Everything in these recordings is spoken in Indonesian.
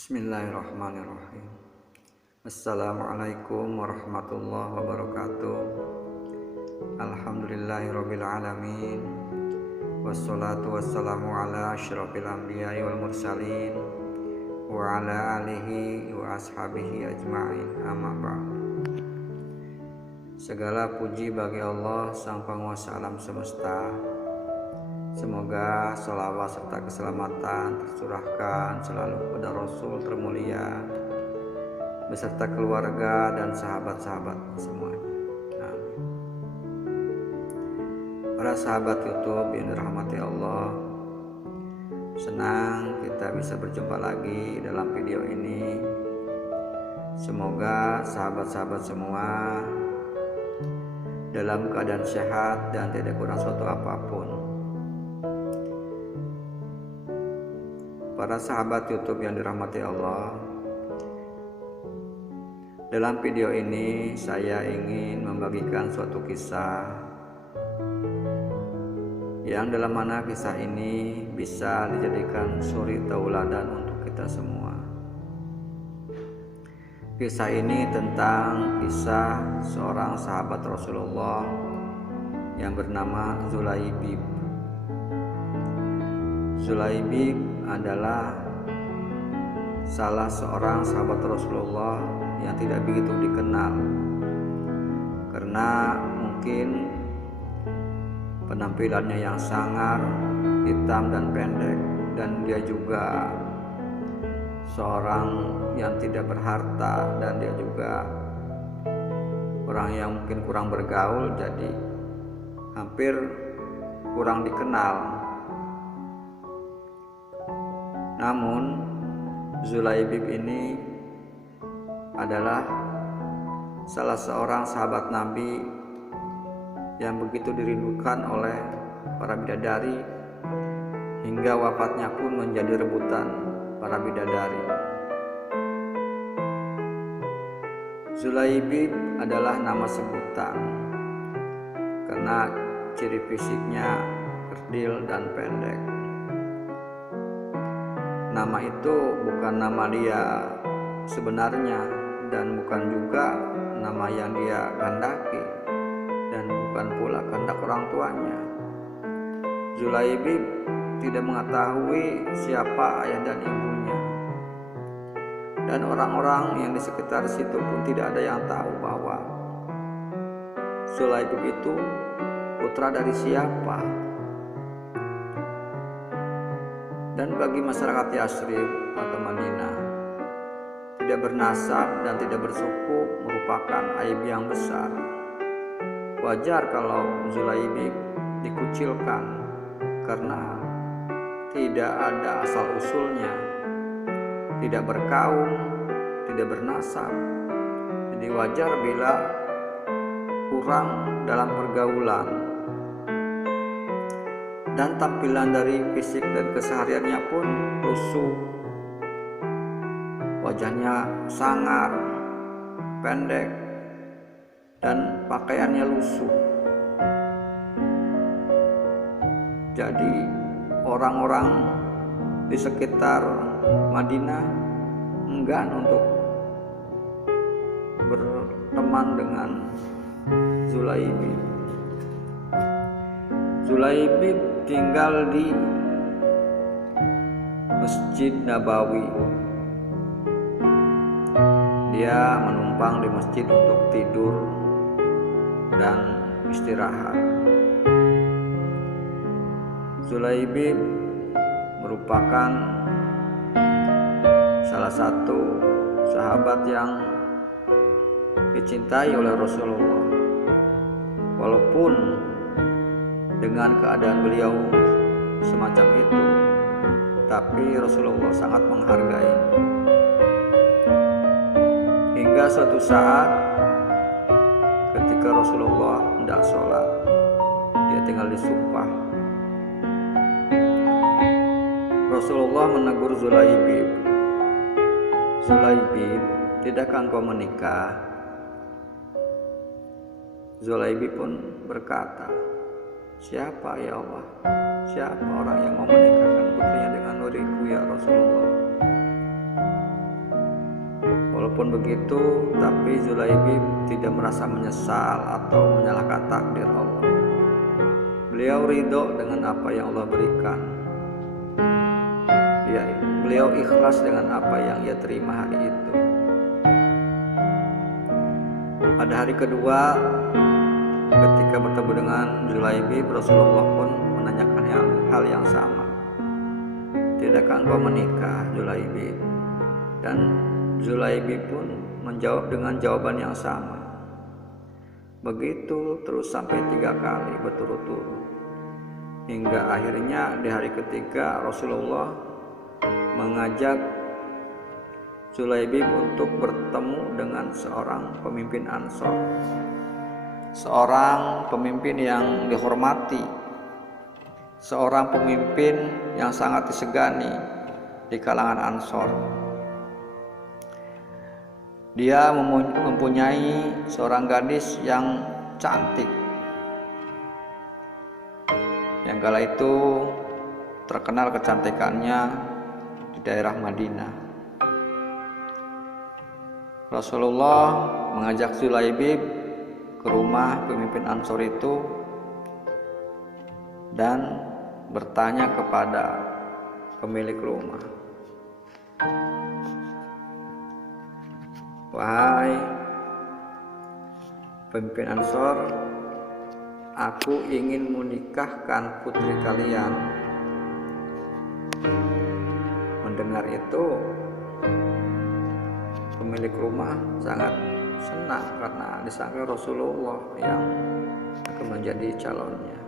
Bismillahirrahmanirrahim. Assalamualaikum warahmatullahi wabarakatuh. Alhamdulillahirabbil alamin. Wassalatu wassalamu ala asyrofil anbiya'i wal mursalin wa ala alihi wa ashabihi ajma'in. Amma ba'd. Segala puji bagi Allah, Sang Penguasa alam semesta. Semoga sholawat serta keselamatan tercurahkan selalu kepada Rasul termulia beserta keluarga dan sahabat-sahabat semuanya. Amin. Para sahabat YouTube yang dirahmati Allah, senang kita bisa berjumpa lagi dalam video ini. Semoga sahabat-sahabat semua dalam keadaan sehat dan tidak kurang suatu apapun. Para sahabat YouTube yang dirahmati Allah, dalam video ini saya ingin membagikan suatu kisah yang dalam mana kisah ini bisa dijadikan suri tauladan untuk kita semua. Kisah ini tentang kisah seorang sahabat Rasulullah yang bernama Zulaibib. Zulaibib adalah salah seorang sahabat Rasulullah yang tidak begitu dikenal karena mungkin penampilannya yang sangar, hitam dan pendek, dan dia juga seorang yang tidak berharta, dan dia juga orang yang mungkin kurang bergaul, jadi hampir kurang dikenal. Namun Zulaibib ini adalah salah seorang sahabat Nabi yang begitu dirindukan oleh para bidadari, hingga wafatnya pun menjadi rebutan para bidadari. Zulaibib adalah nama sebutan karena ciri fisiknya kerdil dan pendek. Nama itu bukan nama dia sebenarnya, dan bukan juga nama yang dia kehendaki, dan bukan pula kehendak orang tuanya. Zulaibib tidak mengetahui siapa ayah dan ibunya, dan orang-orang yang di sekitar situ pun tidak ada yang tahu bahwa Zulaibib itu putra dari siapa. Dan bagi masyarakat Yasrib atau Madinah, tidak bernasab dan tidak bersuku merupakan aib yang besar. Wajar kalau Zulaibib dikucilkan karena tidak ada asal-usulnya, tidak berkaum, tidak bernasab. Jadi wajar bila kurang dalam pergaulan. Dan tampilan dari fisik dan kesehariannya pun lusuh. Wajahnya sangar, pendek, dan pakaiannya lusuh. Jadi orang-orang di sekitar Madinah enggan untuk berteman dengan Zulaibib. Zulaibib tinggal di Masjid Nabawi. Dia menumpang di masjid untuk tidur dan istirahat. Zulaibib merupakan salah satu sahabat yang dicintai oleh Rasulullah. Walaupun dengan keadaan beliau semacam itu, tapi Rasulullah sangat menghargai. Hingga suatu saat ketika Rasulullah hendak sholat, dia tinggal disumpah. Rasulullah menegur Zulaibib, "Zulaibib, tidakkah engkau menikah?" Zulaibib pun berkata, "Siapa ya Allah? Siapa orang yang mau menikahkan putrinya dengan nuriku ya Rasulullah?" Walaupun begitu, tapi Zulaibib tidak merasa menyesal atau menyalahkan takdir Allah. Beliau ridho dengan apa yang Allah berikan. Beliau ikhlas dengan apa yang ia terima hari itu. Pada hari kedua, ketika bertemu dengan Zulaibib, Rasulullah pun menanyakan hal yang sama. Tidakkah engkau menikah, Zulaibib? Dan Zulaibib pun menjawab dengan jawaban yang sama. Begitu terus sampai 3 kali berturut-turut. Hingga akhirnya di hari ketiga Rasulullah mengajak Zulaibib untuk bertemu dengan seorang pemimpin Ansor. Seorang pemimpin yang dihormati, seorang pemimpin yang sangat disegani di kalangan Ansor. Dia mempunyai seorang gadis yang cantik, yang kala itu terkenal kecantikannya di daerah Madinah. Rasulullah mengajak Zulaibib ke rumah pemimpin Ansor itu dan bertanya kepada pemilik rumah, "Wahai pemimpin Ansor, aku ingin menikahkan putri kalian." Mendengar itu, pemilik rumah sangat senang karena disangka Rasulullah yang akan menjadi calonnya.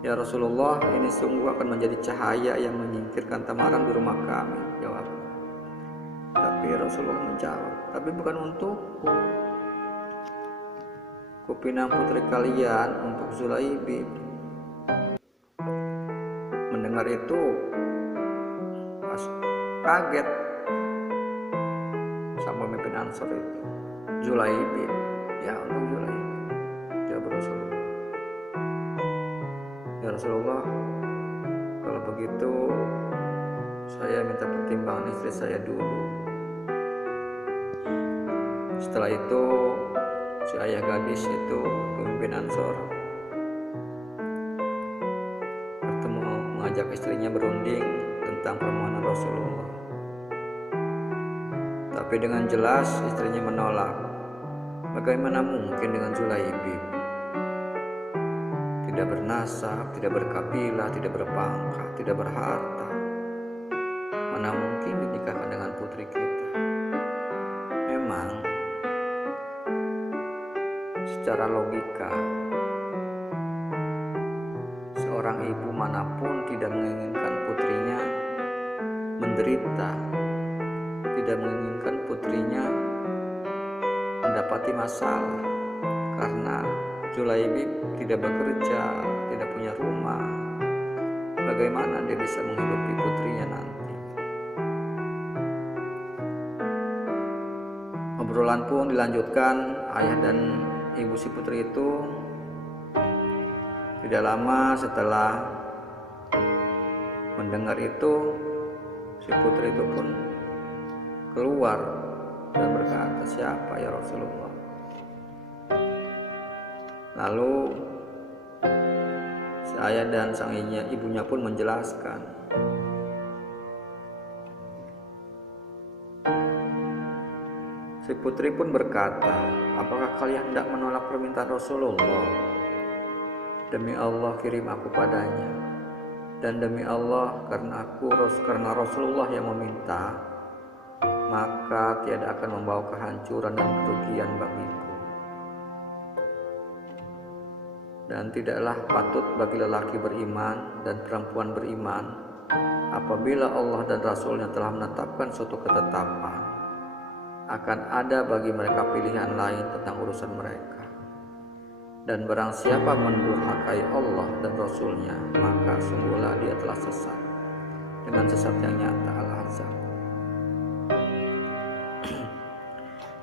"Ya Rasulullah, ini sungguh akan menjadi cahaya yang menyingkirkan temaram di rumah kami," jawabnya. Tapi Rasulullah menjawab, "Tapi bukan untukku. Kupinang putri kalian untuk Zulaibib." Mendengar itu, kaget sama pemimpin Ansor itu. "Zulaibib? Ya, untuk Zulaibib," jawab Rasulullah. "Ya Rasulullah, kalau begitu saya minta pertimbangan istri saya dulu." Setelah itu si ayah gadis itu, pemimpin Ansor, mengajak istrinya berunding tentang permohonan Rasulullah. Tapi dengan jelas istrinya menolak. Bagaimana mungkin dengan Zulaibib? Tidak bernasab, tidak berkabilah, tidak berpangkat, tidak berharta. Mana mungkin dinikahkan dengan putri kita? Memang secara logika, seorang ibu manapun tidak menginginkan putrinya menderita, tidak menginginkan putrinya mendapati masalah, karena Zulaibib tidak bekerja, tidak punya rumah. Bagaimana dia bisa menghidupi putrinya nanti? Obrolan pun dilanjutkan. Ayah dan ibu si putri itu tidak lama setelah mendengar itu, si putri itu pun keluar dan berkata, "Siapa ya Rasulullah?" Lalu si ayah dan sang ibunya pun menjelaskan. Si putri pun berkata, "Apakah kalian hendak menolak permintaan Rasulullah? Demi Allah kirim aku padanya, dan demi Allah karena Rasulullah yang meminta, maka tiada akan membawa kehancuran dan kerugian bagiku. Dan tidaklah patut bagi lelaki beriman dan perempuan beriman apabila Allah dan Rasulnya telah menetapkan suatu ketetapan, akan ada bagi mereka pilihan lain tentang urusan mereka. Dan barang siapa mendurhakai Allah dan Rasulnya, maka sungguhlah dia telah sesat dengan sesat yang nyata." Al-Ahzab.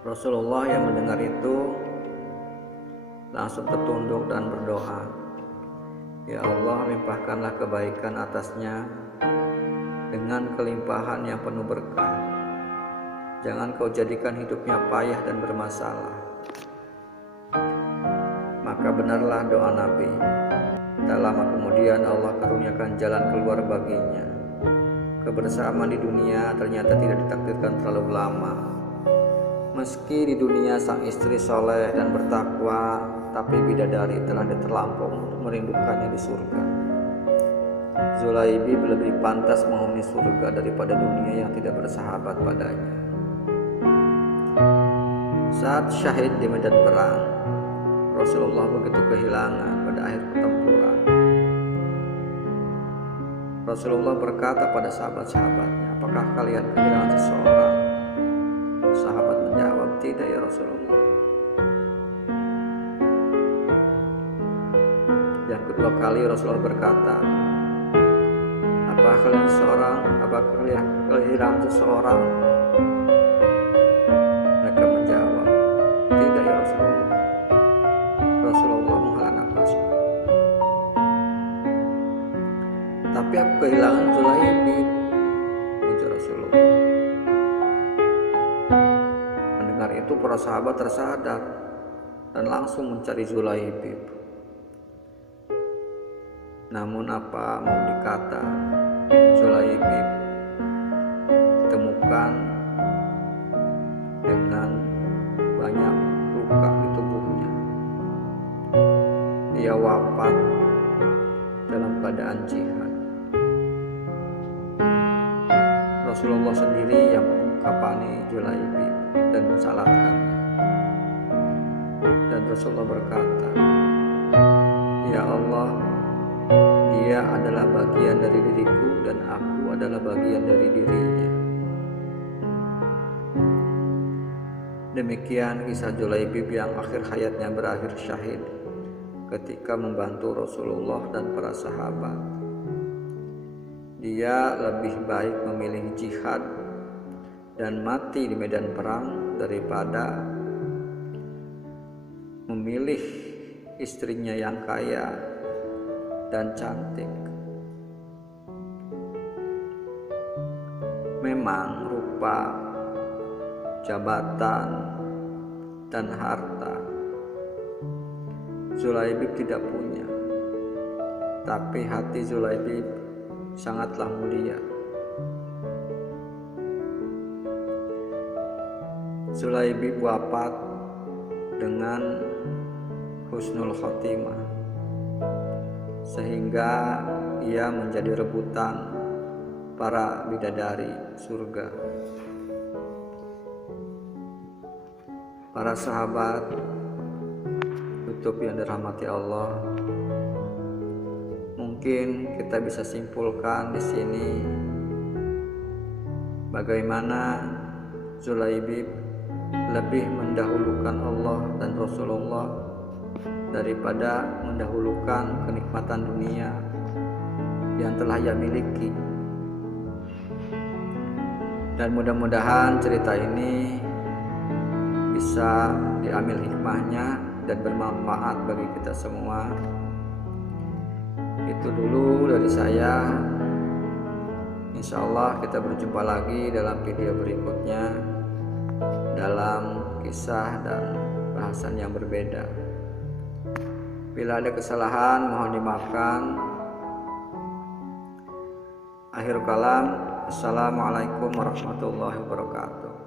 Rasulullah yang mendengar itu langsung tertunduk dan berdoa, "Ya Allah, limpahkanlah kebaikan atasnya dengan kelimpahan yang penuh berkah, jangan kau jadikan hidupnya payah dan bermasalah. Maka benarlah doa Nabi. Tak lama kemudian Allah karuniakan jalan keluar baginya. Kebersamaan di dunia ternyata tidak ditakdirkan terlalu lama. Meski di dunia sang istri soleh dan bertakwa, tapi bidadari telah terlampau untuk merindukannya di surga. Zulaibib lebih pantas menghuni surga daripada dunia yang tidak bersahabat padanya. Saat syahid di medan perang, Rasulullah begitu kehilangan pada akhir pertempuran. Rasulullah berkata pada sahabat-sahabatnya, "Apakah kalian kehilangan seseorang?" Sahabat menjawab, "Tidak ya Rasulullah." Yang kedua kali Rasulullah berkata, Apakah kalian kehilangan seseorang? Mereka menjawab, "Tidak ya Rasulullah." Rasulullah menghela nafas. "Tapi aku kehilangan Zulaibib," ujar Rasulullah. Mendengar itu para sahabat tersadar dan langsung mencari Zulaibib. Namun apa mau dikata, Zulaibib ditemukan dengan banyak luka di tubuhnya. Dia wafat dalam keadaan jihad. Rasulullah sendiri yang mengkafani Zulaibib dan mensalatkannya. Dan Rasulullah berkata, "Ya Allah, dia adalah bagian dari diriku dan aku adalah bagian dari dirinya." Demikian kisah Zulaibib yang akhir hayatnya berakhir syahid ketika membantu Rasulullah dan para sahabat. Dia lebih baik memilih jihad dan mati di medan perang daripada memilih istrinya yang kaya dan cantik. Memang rupa, jabatan, dan harta Zulaibib tidak punya, tapi hati Zulaibib sangatlah mulia. Zulaibib wafat dengan husnul khotimah, sehingga ia menjadi rebutan para bidadari surga. Para sahabat yang dirahmati Allah, mungkin kita bisa simpulkan di sini bagaimana Zulaibib lebih mendahulukan Allah dan Rasulullah daripada mendahulukan kenikmatan dunia yang telah ia miliki. Dan mudah-mudahan cerita ini bisa diambil hikmahnya dan bermanfaat bagi kita semua. Itu dulu dari saya. Insya Allah kita berjumpa lagi dalam video berikutnya dalam kisah dan bahasan yang berbeda. Bila ada kesalahan mohon dimaafkan. Akhir kalam, Assalamualaikum warahmatullahi wabarakatuh.